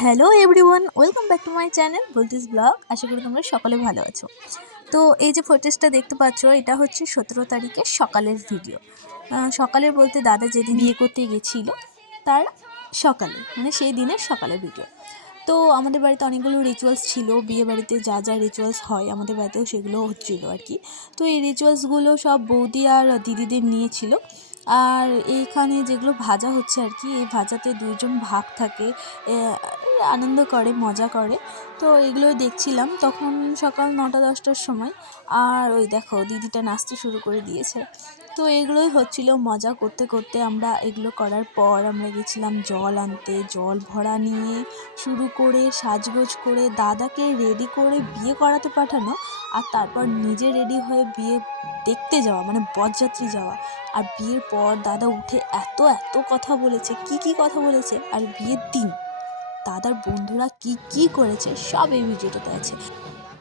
Hello everyone, welcome back to my channel বুলটিস blog. আশা করি তোমরা সকলে ভালো আছো। তো এই যে ফুটেজটা দেখতে পাচ্ছ, এটা হচ্ছে 17 তারিখের সকালের ভিডিও। সকালের বলতে দাদা যেদিন বিয়ে করতে গেছিলো তার সকালে, মানে সেই দিনের সকালের ভিডিও। তো আমাদের বাড়িতে অনেকগুলো রিচুয়ালস ছিল, বিয়ে বাড়িতে যা যা রিচুয়ালস হয় আমাদের বাড়িতেও সেগুলো হচ্ছিলো আর কি। তো এই রিচুয়ালসগুলো সব বৌদি আর দিদিদের নিয়েছিল। আর এইখানে যেগুলো ভাজা হচ্ছে আর কি, এই ভাজাতে দুইজন ভাগ থাকে, আনন্দ করে, মজা করে। তো এগুলোই দেখছিলাম তখন সকাল 9টা-10টার সময়। আর ওই দেখো দিদিটা নাচতে শুরু করে দিয়েছে। তো এগুলোই হচ্ছিল, মজা করতে করতে আমরা এগুলো করার পর আমরা গেছিলাম জল আনতে। জল ভরা নিয়ে শুরু করে সাজগোজ করে দাদাকে রেডি করে বিয়ে করাতে পাঠানো, আর তারপর নিজে রেডি হয়ে বিয়ে দেখতে যাওয়া, মানে বরযাত্রী যাওয়া। আর বিয়ের পর দাদা উঠে এত এত কথা বলেছে, কি কথা বলেছে। আর বিয়ের দিন দাদার বন্ধুরা কি করেছে সব এই ভিডিওটাতে আছে।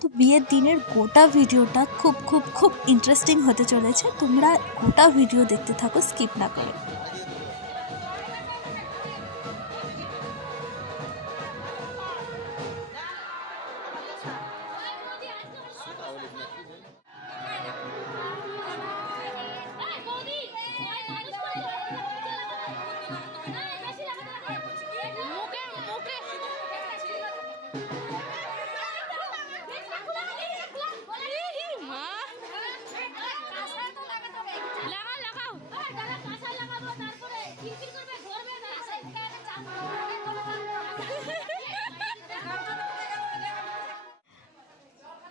তো বিয়ের দিনের গোটা ভিডিওটা খুব খুব খুব ইন্টারেস্টিং হতে চলেছে। তোমরা গোটা ভিডিও দেখতে থাকো, স্কিপ না করে।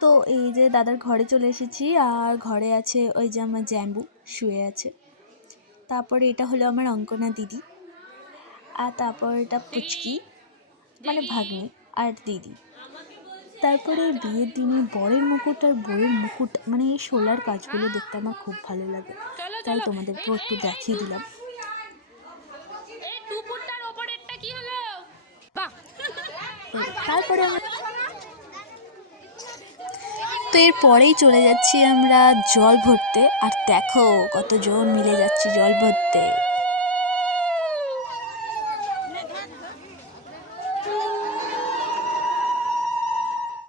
তো এই যে দাদার ঘরে চলে এসেছি, আর ঘরে আছে ওই যে আমার জ্যাম্বু শুয়ে আছে। তারপরে এটা হলো আমার অঙ্কনা দিদি, আর তারপর এটা পুচকি মানে ভাগ্নি আর দিদি। তারপরে বিয়ের দিনে বরের মুকুট আর বউয়ের মুকুট, মানে এই শোলার কাজগুলো দেখতে আমার খুব ভালো লাগে, তাই তোমাদেরকে একটু দেখিয়ে দিলাম। তারপরে তো এরপরেই চলে যাচ্ছি আমরা জল ভরতে। আর দেখো কতজন মিলে যাচ্ছি জল ভরতে।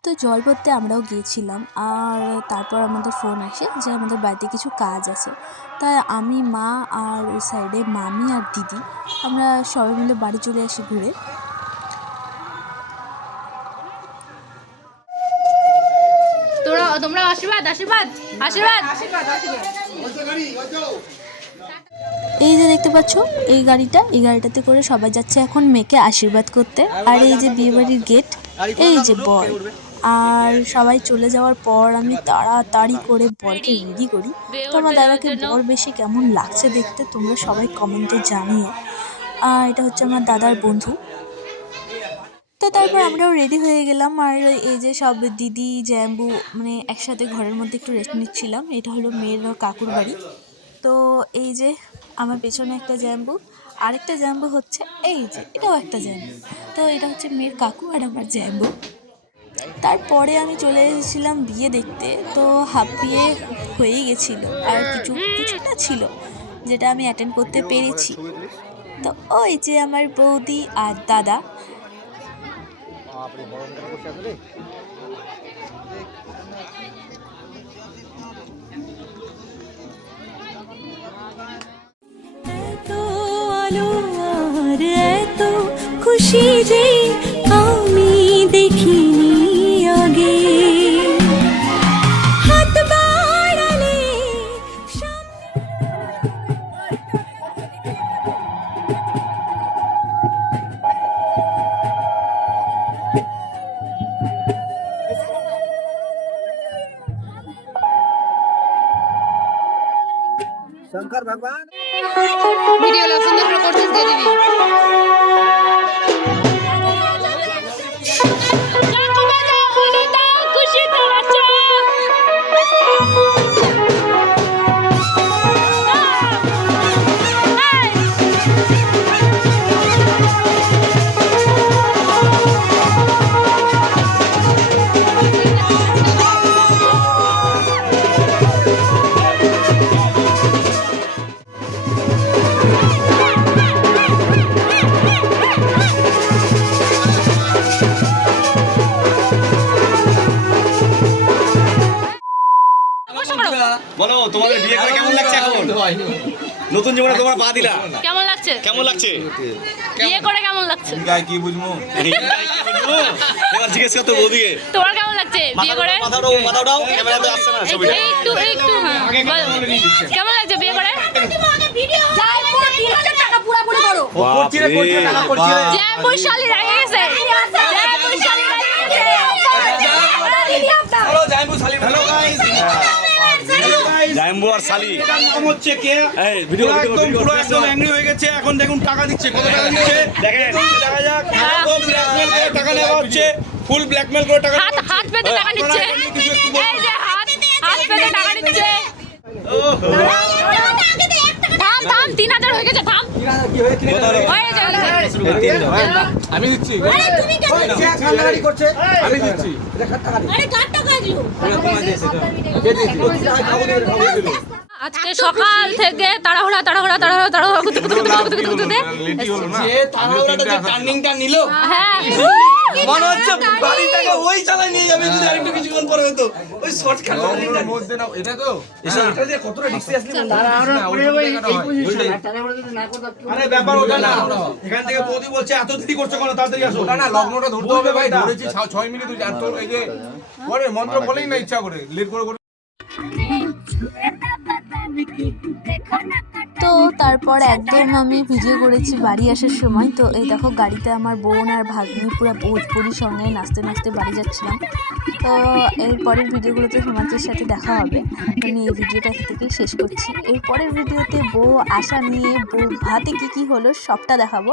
তো জল ভরতে আমরাও গিয়েছিলাম। আর তারপর আমাদের ফোন আসে যে আমাদের বাড়িতে কিছু কাজ আছে। তাই আমি, মা আর ওই সাইডে মামি আর দিদি, আমরা সবাই মিলে বাড়ি চলে আসি ঘুরে। তোমরা আশীর্বাদ আশীর্বাদ আশীর্বাদ। এই যে দেখতে পাচ্ছ এই গাড়িটাতে করে সবাই যাচ্ছে এখন মেয়েকে আশীর্বাদ করতে। আর এই যে বিয়েবাড়ির গেট, এই যে বর। আর সবাই চলে যাওয়ার পর আমি তাড়াতাড়ি করে বরকে রেডি করি। তো আমার দাদাকে বর বেশি কেমন লাগছে দেখতে তোমরা সবাই কমেন্টে জানিও। আর এটা হচ্ছে আমার দাদার বন্ধু। তো তারপর আমরাও রেডি হয়ে গেলাম। আর এই যে সব দিদি জ্যাম্বু মানে একসাথে ঘরের মধ্যে একটু রেস্ট নিচ্ছিলাম। এটা হলো মেয়ের কাকুর বাড়ি। তো এই যে আমার পেছনে একটা জ্যাম্বু, আরেকটা জ্যাম্বু হচ্ছে এই যে এটাও একটা জ্যাম্বু। তো এটা হচ্ছে মেয়ের কাকু আর আমার জ্যাম্বু। তারপরে আমি চলে এসেছিলাম বিয়ে দেখতে। তো হাফ বিয়ে হয়েই গেছিলো, আর কিছুটা ছিল যেটা আমি অ্যাটেন্ড করতে পেরেছি। তো ওই যে আমার বৌদি আর দাদা। খুশি যে আমি দেখিনি আগে, হাত বাড়ালে शंकर भगवान ভিডিও সুন্দর করে করছিস দিয়ে দিবি। নতুন জীবনে তোমার পা দিলা, কেমন লাগছে? কেমন লাগছে? বিয়ে করে কেমন লাগছে? কি বুঝবো? এবার জিজ্ঞেস করতে বৌদিকে। তোমার কেমন লাগছে বিয়ে করে? মাথাটাও ক্যামেরাতে আসছে না ছবিটা। একটু হ্যাঁ বলো। কেমন লাগছে বিয়ে করে? জয়পুর শালি রেগে গেছে। জয়পুর শালি রেগে গেছে। জাম্বু আর সালি নাম হচ্ছে কে? এই ভিডিও একদম পুরো একদম অ্যাংরি হয়ে গেছে। এখন দেখুন টাকা দিচ্ছে, কত টাকা দিচ্ছে দেখেন। দেখা যাক। একদম ব্ল্যাকমেল করে টাকা নেওয়া হচ্ছে, ফুল ব্ল্যাকমেল করে টাকা হাত হাত পেতে টাকা নিচ্ছে। এই যে হাত পেতে টাকা নিচ্ছে। থাম 3000 হয়ে গেছে, থাম হয়ে যাবে। আমি দিচ্ছি, খান্দাগাড়ি করছে আমি দিচ্ছি। আজকে সকাল থেকে তাড়াহুড়া করতে লেটি হলো না, তাড়াহুড়াটা যে টার্নিংটা নিল হ্যাঁ মনে হচ্ছে গাড়িটাকে ওই চালায় নিয়ে যাবে। যদি আরেকটু কিছুক্ষণ পরে হতো ওই শর্টকাট টার্নিংটার মধ্যে না, এটা তো এটা যে কতটা সিরিয়াসলি আরে ব্যাপার ওটা না। এখান থেকে বৌদি বলছে এত দেরি করছো কেন, তাড়াতাড়ি আসো। না লগ্নটা ধরতে হবে ভাই, ধরেছি 6 মিনিট তুই আর তোর এই যে পরে মন্ত্র বলেই না ইচ্ছা করে লেট করে করে। তো তারপর একদম আমি ভিডিও করেছি বাড়ি আসার সময়। তো এই দেখো গাড়িতে আমার বোন আর ভাগ্নি পুরো ভোজপুরির সঙ্গে নাচতে নাচতে বাড়ি যাচ্ছিলাম। তো এর পরের ভিডিওগুলোতে তোমাদের সাথে দেখা হবে। আমি এই ভিডিওটা থেকেই শেষ করছি। এর পরের ভিডিওতে বউ আসা নিয়ে বউ ভাতে কী কী হলো সবটা দেখাবো।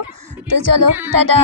তো চলো টাটা।